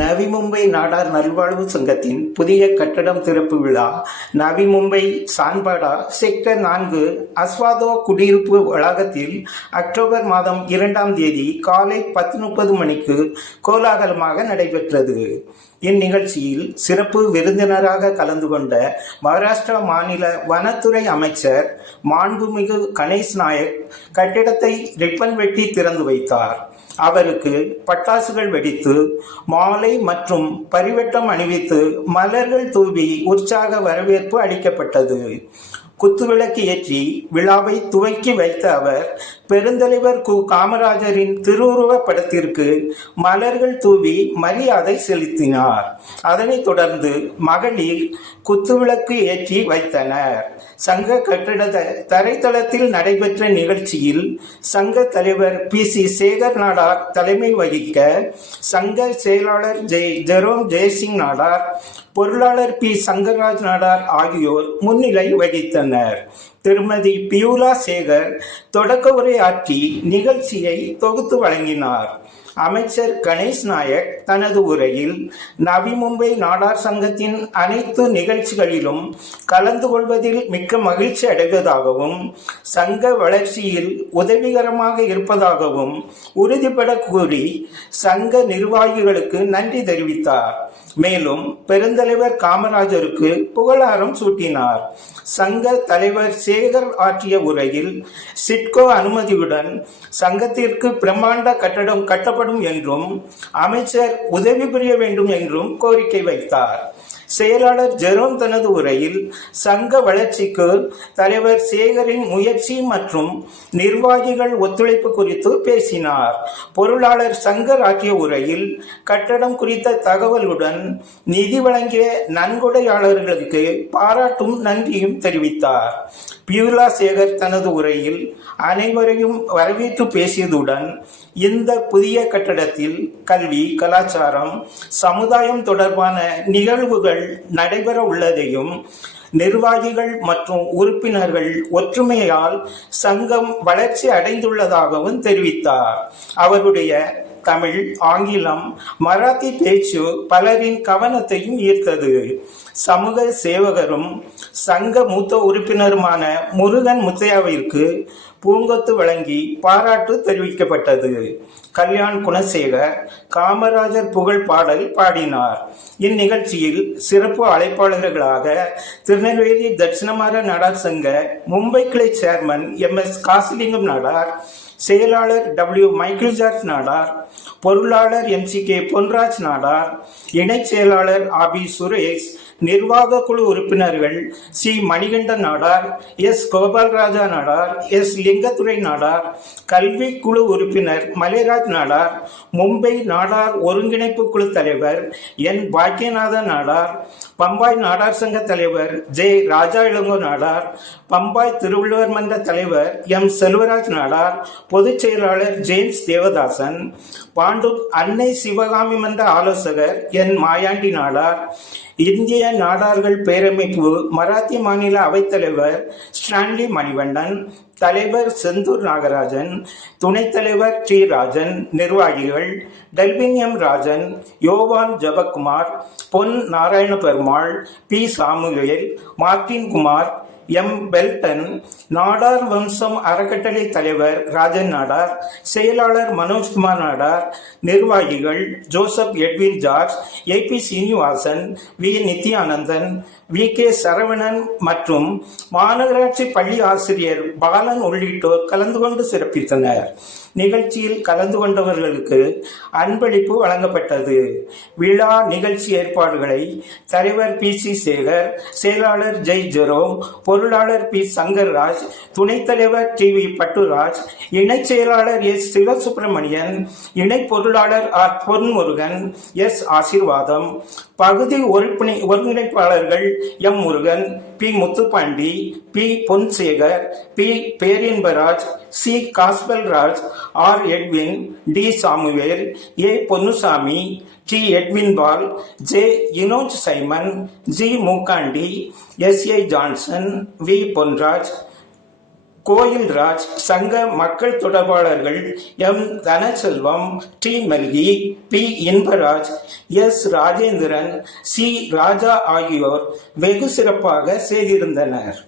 நவி மும்பை நாடார் நல்வாழ்வு சங்கத்தின் புதிய கட்டடம் திறப்பு விழா நவி மும்பை சான்பாடா செக்டர் நான்கு அஸ்வாதோ குடியிருப்பு வளாகத்தில் அக்டோபர் மாதம் இரண்டாம் தேதி காலை பத்து முப்பது மணிக்கு கோலாகலமாக நடைபெற்றது. இந்நிகழ்ச்சியில் சிறப்பு விருந்தினராக கலந்து கொண்ட மகாராஷ்டிரா மாநில வனத்துறை அமைச்சர் மாண்புமிகு கணேஷ் நாயக் கட்டிடத்தை ரிப்பன் வெட்டி திறந்து வைத்தார். அவருக்கு பட்டாசுகள் வெடித்து மாலை மற்றும் பரிவட்டம் அணிவித்து மலர்கள் தூவி உற்சாக வரவேற்பு அளிக்கப்பட்டது. குத்துவிளக்கு ஏற்றி விழாவை துவக்கி வைத்த அவர் பெருந்தலைவர் கு. காமராஜரின் திருவுருவப் படத்திற்கு மலர்கள் தூவி மரியாதை செலுத்தினார். அதனைத் தொடர்ந்து மகளிர் குத்துவிளக்கு ஏற்றி வைத்தனர். சங்க கட்டிட தரைத்தளத்தில் நடைபெற்ற நிகழ்ச்சியில் சங்க தலைவர் பி. சி. சேகர் நாடார் தலைமை வகிக்க சங்க செயலாளர் ஜெய் ஜெரோம் ஜெயசிங் நாடார் பொருளாளர் பி. சங்கர்ராஜ் நாடார் ஆகியோர் முன்னிலை வகித்தனர். திருமதி பியூலா சேகர் தொடக்க உரையாற்றி நிகழ்ச்சியை தொகுத்து வழங்கினார். அமைச்சர் கணேஷ் நாயக் தனது உரையில் நவி மும்பை நாடார் சங்கத்தின் அனைத்து நிகழ்ச்சிகளிலும் கலந்து கொள்வதில் மிக்க மகிழ்ச்சி அடைவதாகவும் சங்க வளர்ச்சியில் உதவிகரமாக இருப்பதாகவும் உறுதிபட கூறி சங்க நிர்வாகிகளுக்கு நன்றி தெரிவித்தார். மேலும் பெருந்தலைவர் காமராஜருக்கு புகழாரம் சூட்டினார். சங்க தலைவர் சேகர் ஆற்றிய உரையில் சிட்கோ அனுமதியுடன் சங்கத்திற்கு பிரம்மாண்ட கட்டடம் கட்டப்படும் என்றும் அமைச்சர் உதவி புரிய வேண்டும் என்றும் கோரிக்கை வைத்தார். செயலாளர் ஜெரோம் தனது உரையில் சங்க வளர்ச்சிக்கு தலைவர் சேகரின் முயற்சி மற்றும் நிர்வாகிகள் ஒத்துழைப்பு குறித்து பேசினார். பொருளாளர் சங்கர் ஆகிய உரையில் கட்டடம் குறித்த தகவலுடன் நிதி வழங்கிய நன்கொடையாளர்களுக்கு பாராட்டும் நன்றியும் தெரிவித்தார். பியூலா சேகர் தனது உரையில் அனைவரையும் வரவேற்று பேசியதுடன் இந்த புதிய கட்டடத்தில் கல்வி கலாச்சாரம் சமுதாயம் தொடர்பான நிகழ்வுகள் நடைபெற உள்ளதையும் நிர்வாகிகள் மற்றும் உறுப்பினர்கள் ஒற்றுமையால் சங்கம் வளர்ச்சி அடைந்துள்ளதாகவும் தெரிவித்தார். அவருடைய தமிழ் ஆங்கிலம் மராத்தி பேச்சு பலரின் கவனத்தையும் ஈர்த்தது. சமூக சேவகரும் சங்க மூத்த உறுப்பினருமான முருகன் முத்தையாவிற்கு பூங்கொத்து வழங்கி பாராட்டு தெரிவிக்கப்பட்டது. கல்யாண் குணசேகர் காமராஜர் புகழ் பாடல் பாடினார். இந்நிகழ்ச்சியில் சிறப்பு அழைப்பாளர்களாக திருநெல்வேலி தட்சிணமார நாடார் சங்க மும்பை கிளை chairman M. S. Kasilingam Nadar செயலாளர் டபிள்யூ. மைக்கேல் ஜார்ஜ் நாடார் பொருளாளர் M. C. K. Ponraj Nadar இணைச் செயலாளர் ஆபி சுரேஷ் நிர்வாக குழு உறுப்பினர்கள் C. Manikandan Nadar S. Gopalraja Nadar S. Lingathurai Nadar கல்வி குழு உறுப்பினர் மலைராஜ் நாடார் மும்பை நாடார் ஒருங்கிணைப்பு குழு தலைவர் என். பாக்கியநாதன் நாடார் பம்பாய் நாடார் சங்க தலைவர் ஜே. ராஜா இளங்கோ நாடார் பம்பாய் திருவள்ளுவர் மன்ற தலைவர் எம். செல்வராஜ் நாடார் பொதுச் செயலாளர் ஜேம்ஸ் தேவதாசன் பாண்டு அன்னை சிவகாமி மன்ற ஆலோசகர் என் மாயாண்டி நாடார். இந்திய நாடார்கள் பேரமைப்பு மராத்திய மாநில அவைத்தலைவர் ஸ்டான்லி மணிவண்ணன் தலைவர் செந்தூர் நாகராஜன் துணைத் தலைவர் டி ராஜன் நிர்வாகிகள் Delvin M Rajan Yovan Jabakumar Pon Narayana Perumal P Samuel Martin Kumar M. பெல்டன் Nadar வம்சம் அறக்கட்டளை தலைவர் ராஜன் நாடார் செயலாளர் மனோஜ்குமார் நாடார் நிர்வாகிகள் Joseph Edwin George A. P. Srinivasan V. Nithyanandan V. K. Saravanan மற்றும் மாநகராட்சி பள்ளி ஆசிரியர் பாலன் உள்ளிட்டோர் கலந்து கொண்டு சிறப்பித்தனர். நிகழ்ச்சியில் கலந்து கொண்டவர்களுக்கு அன்பளிப்பு வழங்கப்பட்டது. விழா நிகழ்ச்சி ஏற்பாடுகளை தலைவர் பி. சி. சேகர் செயலாளர் ஜெய் ஜெரோம் பொருளாளர் பி. சங்கர்ராஜ் துணைத் தலைவர் டி. வி. பட்டுராஜ் இணைச் செயலாளர் எஸ். சிவசுப்பிரமணியன் இணை பொருளாளர் ஆர். பொன்முருகன் எஸ். ஆசீர்வாதம் பகுதி ஒருங்கிணை ஒருங்கிணைப்பாளர்கள் M. Murugan P. Muthupandi P. Ponsekar P. Perinbaraj C. Gospelraj R. Edwin T. Samuel A. Ponnusamy T Edwin Paul J Inoj Simon G Mookandi S A Johnson V Ponraj Koilraj சங்க மக்கள் தொடர்பாளர்கள் M Thanaselvam T Malki P Inbaraj S Rajendran C Raja ஆகியோர் வெகு சிறப்பாக செய்திருந்தனர்